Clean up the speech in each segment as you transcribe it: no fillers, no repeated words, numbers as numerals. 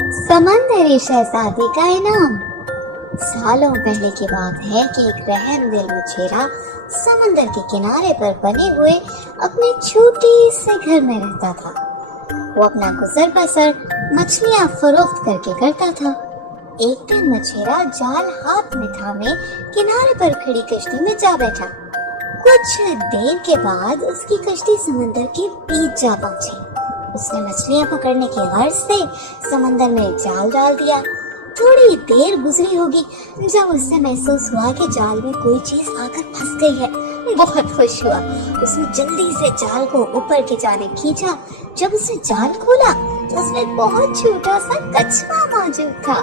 سمندری شہزادی کا انعام۔ سالوں پہلے کی بات ہے کہ ایک رحم دل مچھیرا سمندر کے کنارے پر بنے ہوئے اپنے چھوٹی سے گھر میں رہتا تھا۔ وہ اپنا گزر بسر مچھلیاں فروخت کر کے کرتا تھا۔ ایک دن مچھیرا جال ہاتھ میں تھامے کنارے پر کھڑی کشتی میں جا بیٹھا۔ کچھ دیر کے بعد اس کی کشتی سمندر کے بیچ جا پہنچی۔ اس نے مچھلیاں پکڑنے کی غرض سے سمندر میں جال ڈال دیا۔ تھوڑی دیر گزری ہوگی جب اس سے محسوس ہوا کہ جال میں کوئی چیز آ کر پھنس گئی ہے۔ بہت خوش ہوا۔ اس نے جلدی سے جال کو اوپر کی جانب کھینچا۔ جب اس نے جال کھولا تو اس میں بہت چھوٹا سا کچھوا موجود تھا۔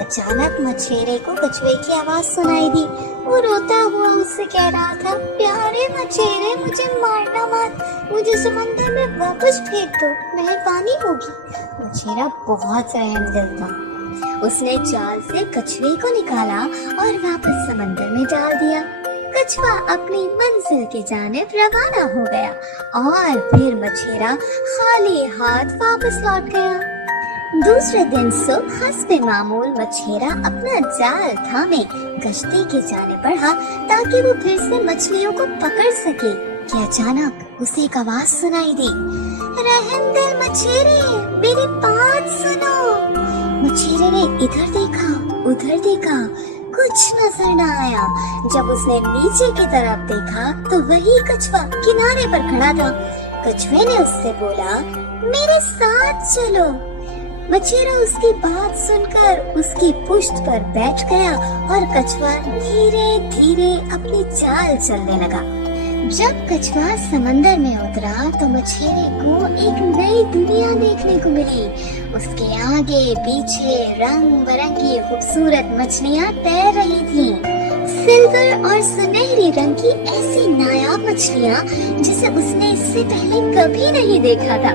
اچانک مچھیرے کو کچھوے کی آواز سنائی دی۔ وہ روتا ہوا اس سے کہہ رہا تھا، پیارے مچھیرے، مجھے مارنا مت، مجھے سمندر میں واپس پھینک دو، مہربانی ہوگی۔ مچھیرا بہت رحم دل تھا۔ اس نے جال سے کچھوے کو نکالا اور واپس سمندر میں ڈال دیا۔ کچھوا اپنی منزل کی جانب روانہ ہو گیا اور پھر مچھیرا خالی ہاتھ واپس لوٹ گیا۔ دوسرے دن صبح حسب معمول مچھیرا اپنا جال تھامے کشتی کی جانب بڑھا تاکہ وہ پھر سے مچھلیوں کو پکڑ سکے کہ اچانک اسے ایک آواز سنائی دی، رحم دل مچھیرے، میری بات سنو۔ مچھیرے نے ادھر دیکھا ادھر دیکھا، کچھ نظر نہ آیا۔ جب اس نے نیچے کی طرف دیکھا تو وہی کچھوا کنارے پر کھڑا تھا۔ کچھوے نے اس سے بولا، میرے ساتھ چلو۔ مچھیرا اس کی بات سن کر اس کی پشت پر بیٹھ گیا اور کچھوا دھیرے دھیرے اپنی چال چلنے لگا۔ جب کچھوا سمندر میں اترا تو مچھیرے کو ایک نئی دنیا دیکھنے کو ملی۔ اس کے آگے پیچھے رنگ برنگی خوبصورت مچھلیاں تیر رہی تھیں۔ سلور اور سنہری رنگ کی ایسی نایاب مچھلیاں جسے اس نے اس سے پہلے کبھی نہیں دیکھا تھا۔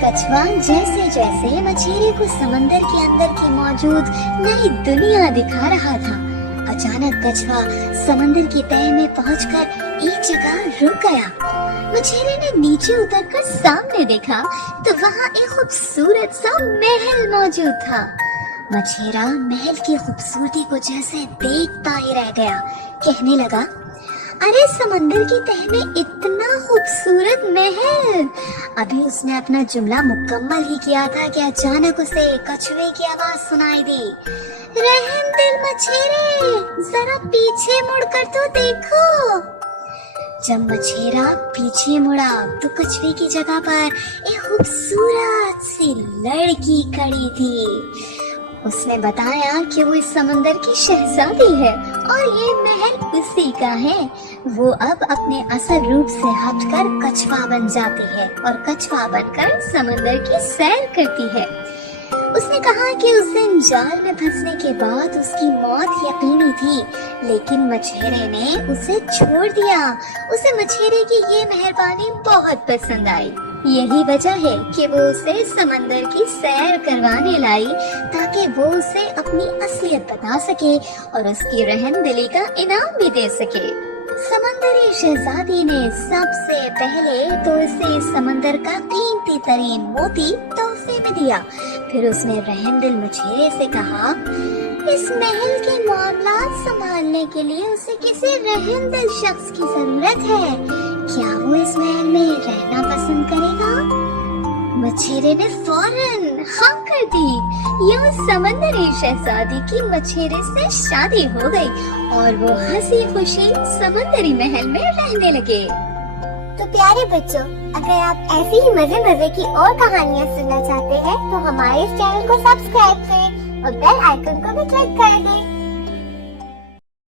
کچھوا جیسے جیسے مچھیرے کو سمندر کے اندر کی موجود نئی دنیا دکھا رہا تھا، اچانک کچھوا سمندر کی تہہ میں پہنچ کر ایک جگہ رک گیا۔ مچھیرے نے نیچے اتر کر سامنے دیکھا تو وہاں ایک خوبصورت سا محل موجود تھا۔ مچھیرا محل کی خوبصورتی کو جیسے دیکھتا ہی رہ گیا، کہنے لگا، ارے سمندر کی تہہ میں اتنا خوبصورت محل۔ ابھی اس نے اپنا جملہ مکمل ہی کیا تھا کہ اچانک اسے کچھوے کی آواز سنائی دی، رحم دل مچھیرے، ذرا پیچھے مڑ کر تو دیکھو۔ جب مچھیرا پیچھے مڑا تو کچھوے کی جگہ پر ایک خوبصورت سی لڑکی کھڑی تھی۔ اس نے بتایا کہ وہ اس سمندر کی شہزادی ہے اور یہ محل اسی کا ہے۔ وہ اب اپنے اصل روپ سے ہٹ کر کچھوا بن جاتی ہے اور کچھوا بن کر سمندر کی سیر کرتی ہے۔ اس نے کہا کہ اس دن جال میں پھنسنے کے بعد اس کی موت یقینی تھی، لیکن مچھیرے نے اسے چھوڑ دیا۔ اسے مچھیرے کی یہ مہربانی بہت پسند آئی۔ یہی وجہ ہے کہ وہ اسے سمندر کی سیر کروانے لائی تاکہ وہ اسے اپنی اصلیت بتا سکے اور اس کی رحم دلی کا انعام بھی دے سکے۔ سمندری شہزادی نے سب سے پہلے تو اسے سمندر کا قیمتی ترین موتی تحفے میں دیا۔ پھر اس نے رحم دل مچھیرے سے کہا، اس محل کے معاملات سنبھالنے کے لیے اسے کسی رحم دل شخص کی ضرورت ہے۔ کیا وہ اس محل میں رہنا پسند کرے گا؟ مچھیرے نے فوراً ہاں کر دی۔ یوں سمندری شہزادی کی مچھیرے سے شادی ہو گئی اور وہ ہنسی خوشی سمندری محل میں رہنے لگے۔ تو پیارے بچوں، اگر آپ ایسی ہی مزے کی اور کہانیاں سننا چاہتے ہیں تو ہمارے اس چینل کو سبسکرائب کریں اور بیل آئیکن کو بھی کلک کر دیں۔